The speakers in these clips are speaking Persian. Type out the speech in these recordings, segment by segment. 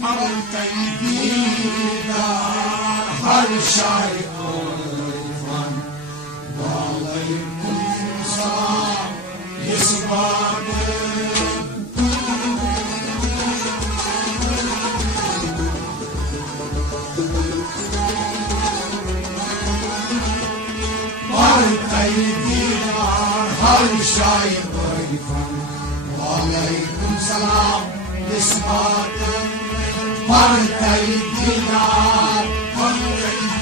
مرتيدينا هالشاي أولفان وعليكم سلام يسبان مرتيدينا هالشاي أولفان وعليكم سلام يسبان مرتيدينا مرتيدينا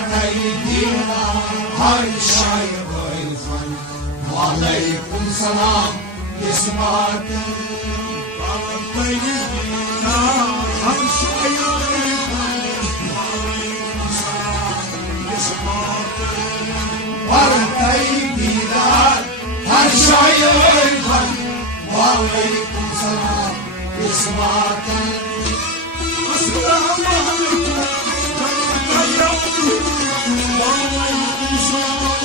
مرتيدينا هالشاي أولفان وعليكم سلام يسمعك مرتيدينا هالشاي مرتيدينا هالشاي أولفان وعليكم سلام يسمعك السلام عليكم وعليكم سلام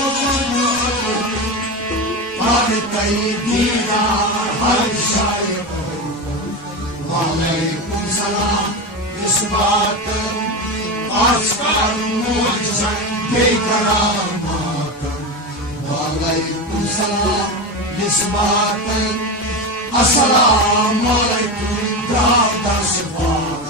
مرتيدينا هالشاي أولفان وعليكم سلام يسمعك أسكر معجزا بكرامك وعليكم سلام يسمعك السلام عليكم دعوة شفاعك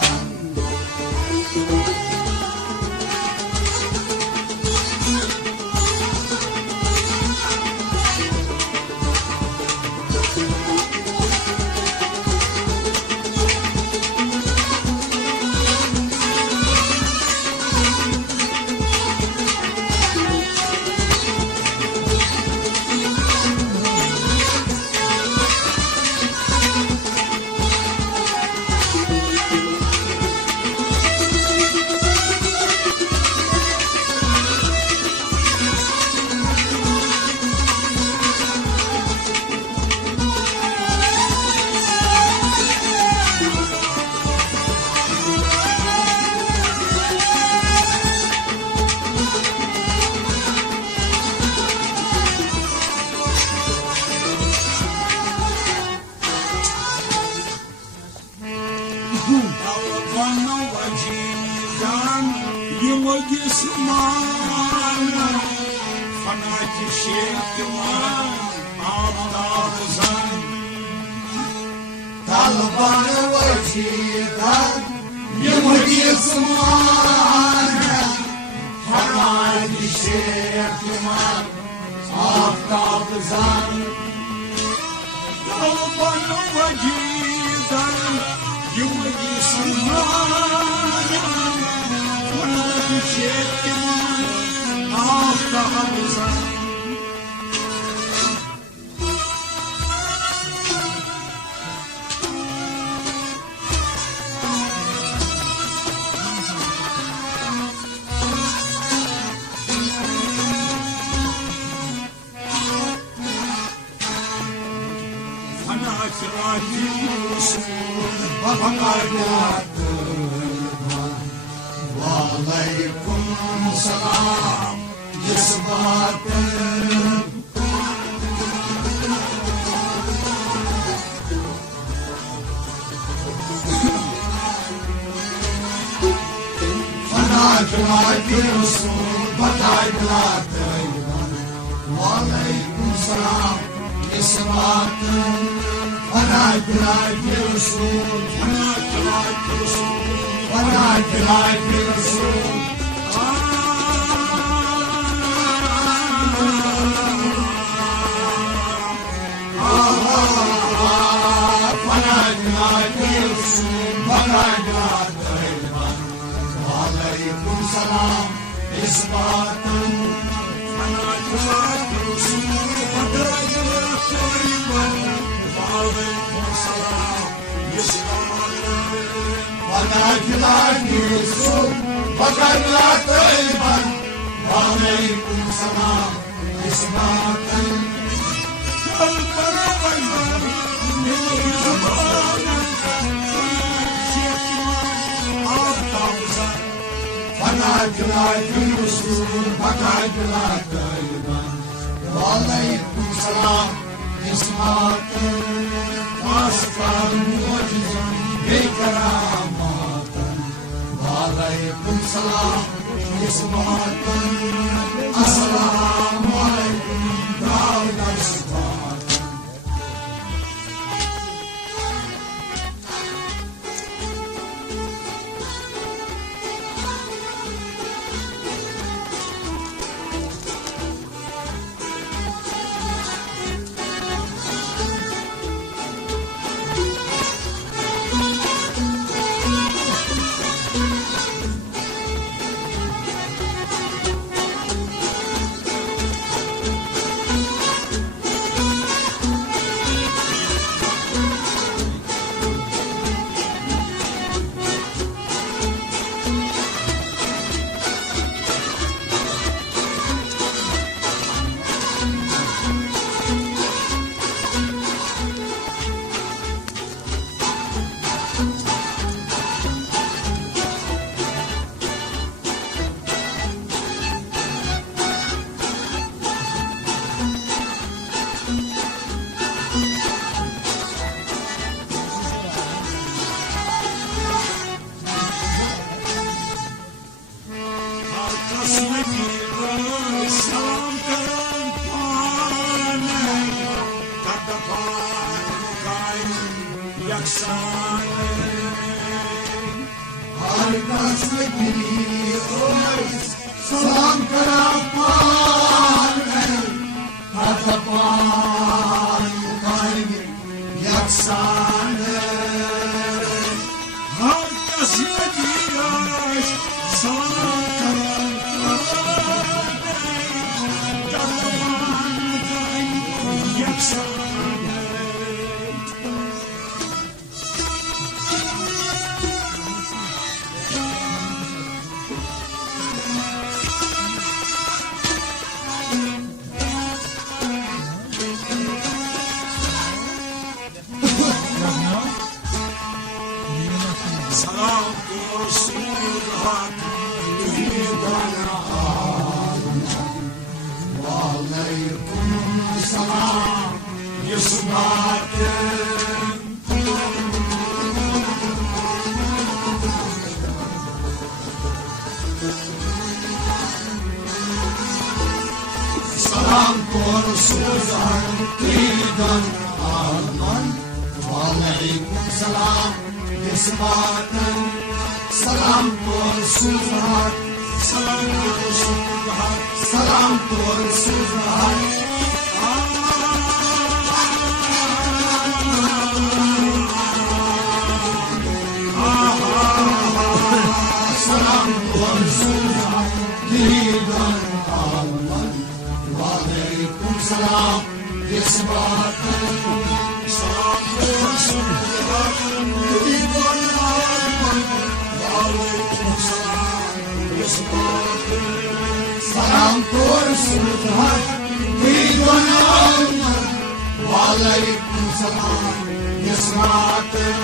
يسمعنا فناك شيكمان عبدالزان طلبان وجيدان يسمعنا فناك شيكمان عبدالزان طلبان وجيدان يسمعنا Çektim aftamıza Fanatırati usul Babangardı وعليكم سلام يسبعك فناك لايك رسول بطايق لاك وعليكم سلام يسبعك فناك لايك رسول فناك لايك رسول فناك لايك رسول فناك لايك رسول فناك لايك وعليكم سلام إثبات فناك لايك رسول فناك لايك وعليكم سلام إثبات فناك لايك رسول فناك لايك وعليكم سلام إثبات وعليكم السلام اسمك واسقى معجزا بكرامات وعليكم السلام اسمك السلام عليكم داود الصفات Salam karapan hatapan kalbi yaksan har kasmeti yaş salam karapan hatapan kalbi yaksan Salam Resulullah Tühidana Aleykum Salam Yusmaten Salam Resulullah Tühidana Aleykum Salam Yusmaten Salam Resulullah Salam Resulullah Salam Resulullah Salam Resulullah Lidan Allah Aleykum Salam Yusmaten Salam Resulullah Lidan Salam Resulullah Lidan Allah Aleykum Salam Yusmaten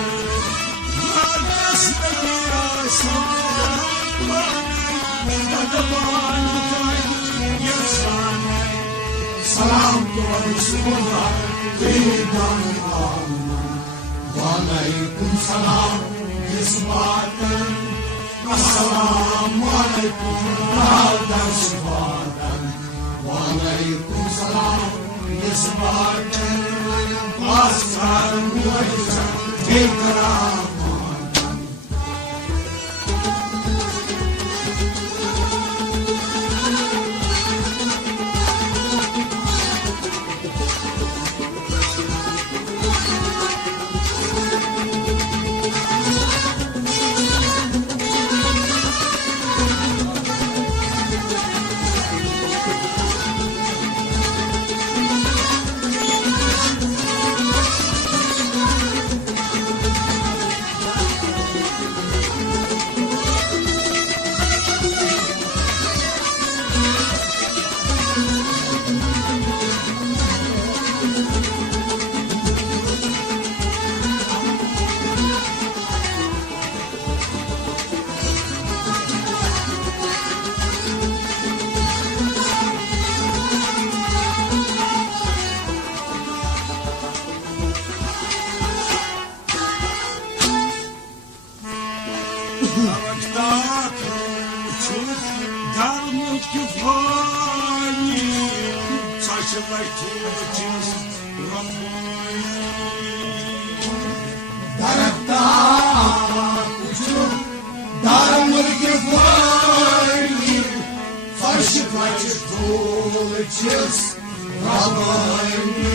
Salam Resulullah Lidan Allah Aleykum Salam Yusmaten Assalamu alaikum Dawda Sifatan Walaikum salam Yusmaten Asrar Mu'izza Ikramatan Taraftar uçup darmut küfani saçılay tuğçuz Rabbi. Taraftar uçup darmut küfani saçılay tuğçuz Rabbi.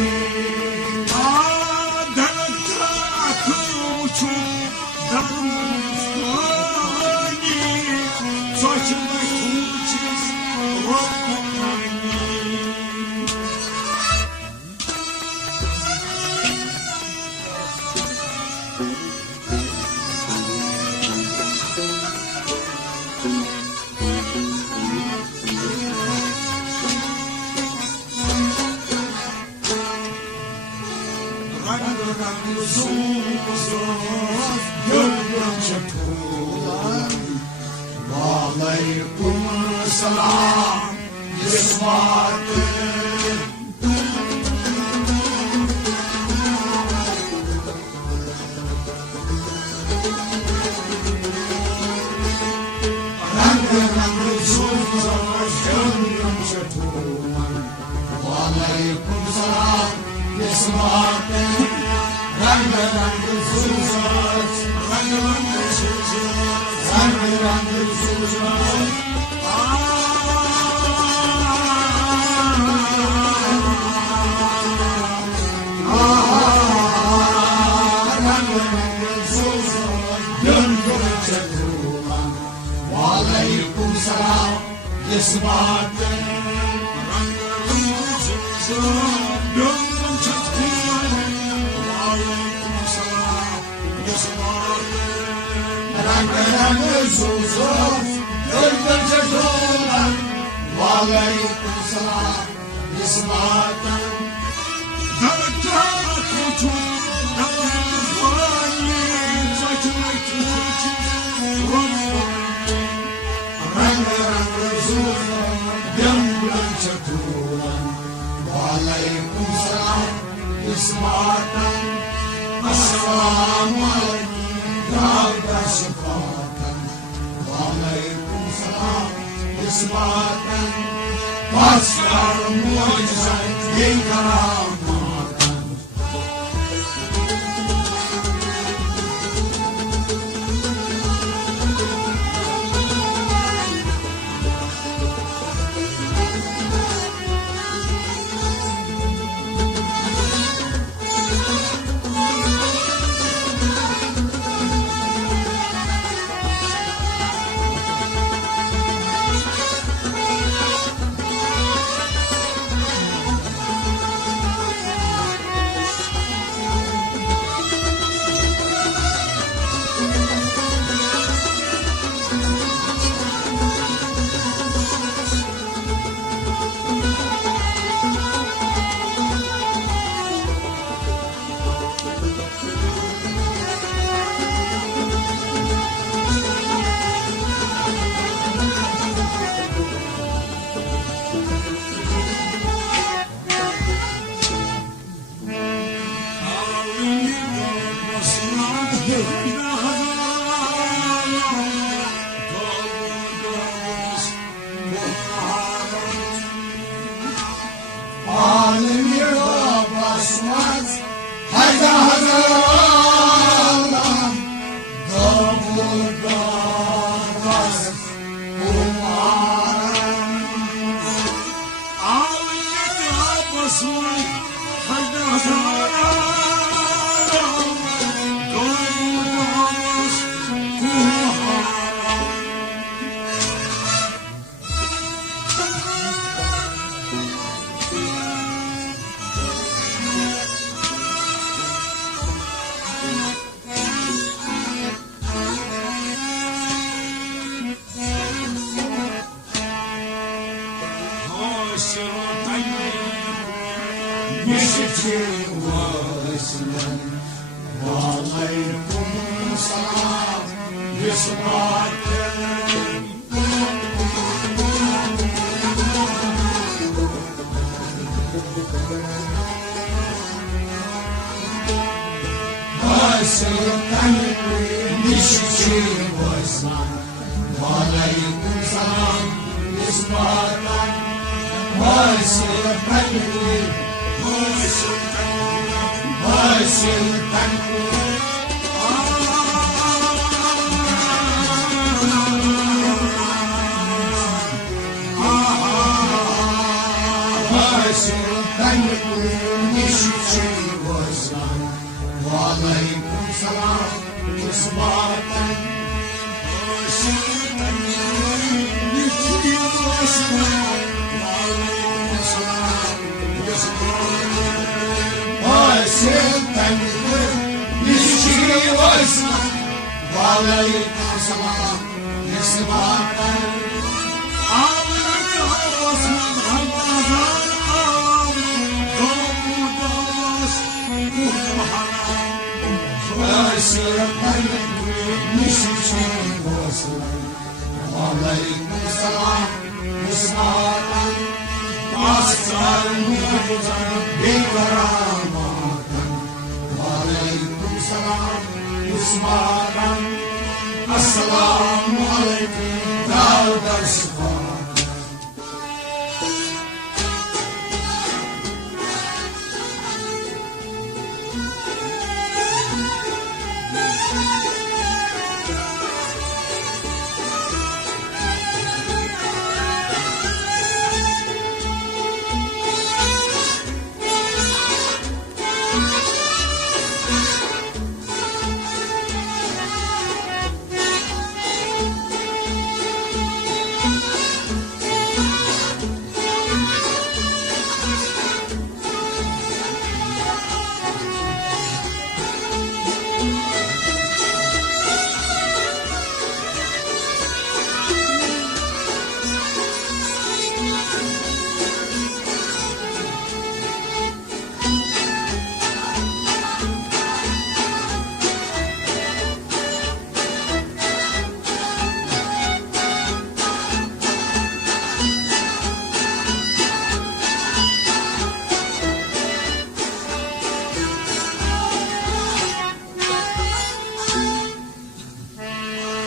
Taraftar uçup darmut Saçımda tuğçuz Rabbani. Rangı rangı sonsuz gönlüm çakılan Aleykum selam yısvatın Rangı rangı sonsuz gönlüm çakılan Aleykum selam yısvatın Rangı rangı sonsuz Rangı rangı sonsuz Rangı rangı sonsuz Rangı rangı sonsuz Gönlüm çakılan Aleyküm selam Yesbatın Rangı rangı sonsuz Gönlüm çakılan Aleyküm selam Yesbatın Rangı rangı sonsuz Gönlüm çakılan Aleyküm selam Yesbatın Taraftar uçup darmut küfani saçılay tuğçuz Rabbi. Rangı rangı sonsuz gönlüm çakılan Aleyküm selam Yesbatın Esselamu aleyküm Dağda şefaten Aleyküm selam Yesbatın Başlar mucizet bin karamaten Alim yıla basmaz Hayda hazaran Davulda bas umaran Alim yıla basmaz Hayda hazaran Davulda bas umaran Yeşil varisler Aleyküm selam Yesbatın Başlıktan nişi والسلام وعليكم سلام إسماعيل واسل تنوير واسل تنوير واسل تنوير نشيشي والسلام وعليكم سلام إسماعيل وعليكم السلام يسمعك عمرك واسمع رمضان قموداس وحرام واسر قلبي نشيشي واسلام وعليكم السلام يسمعك أسأل بكرامك وعليكم السلام يسمعك السلام عليكم داود الصفات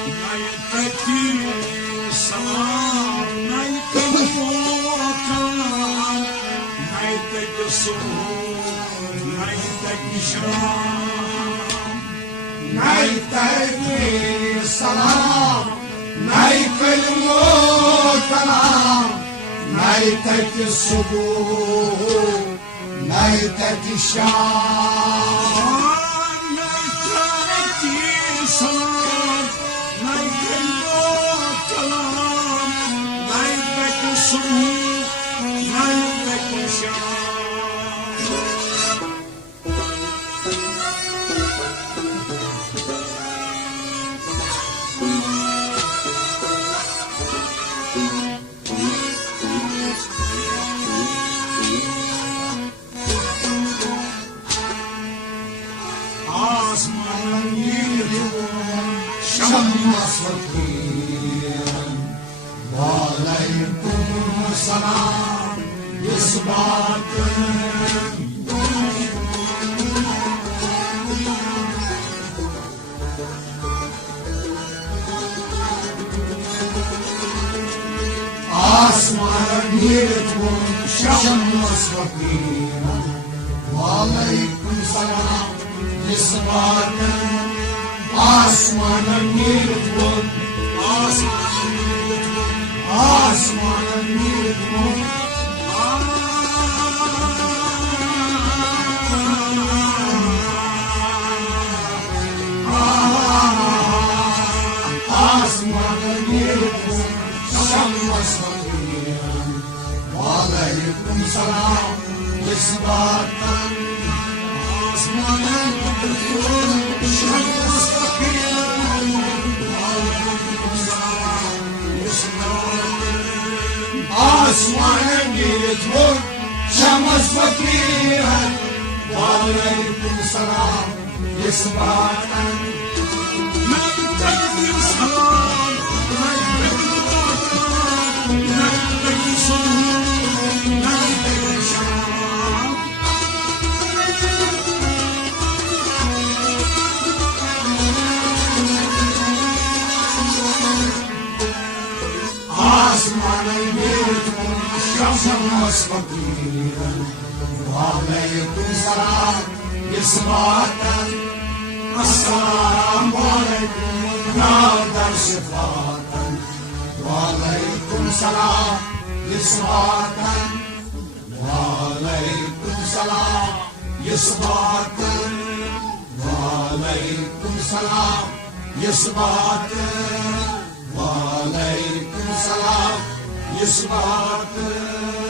نيتك السلام نيت الموت كلام نيتك الصبور نيتك الشام نيتك السلام نيت الموت كلام نيتك الصبور نيتك الشام وعليكم السلام يسمعك أسمع نيركم شمس فقيرا وعليكم السلام يسمعك أسمع نيركم أسمع نيركم أسمع نيركم شمس فقيرا وعليكم سلام يسمعك أسمع نيركم شمس فقيرا أسمع نيركم شمس فقيرا وعليكم السلام يسمعك نيتك السلام نيتك الصبور نيتك الشام فقيرا وعليكم سلام يسمعنا السلام عليكم نادر شفاعة وعليكم سلام يسمعنا وعليكم سلام يسمعنا وعليكم سلام يسمعنا وعليكم سلام يسمعنا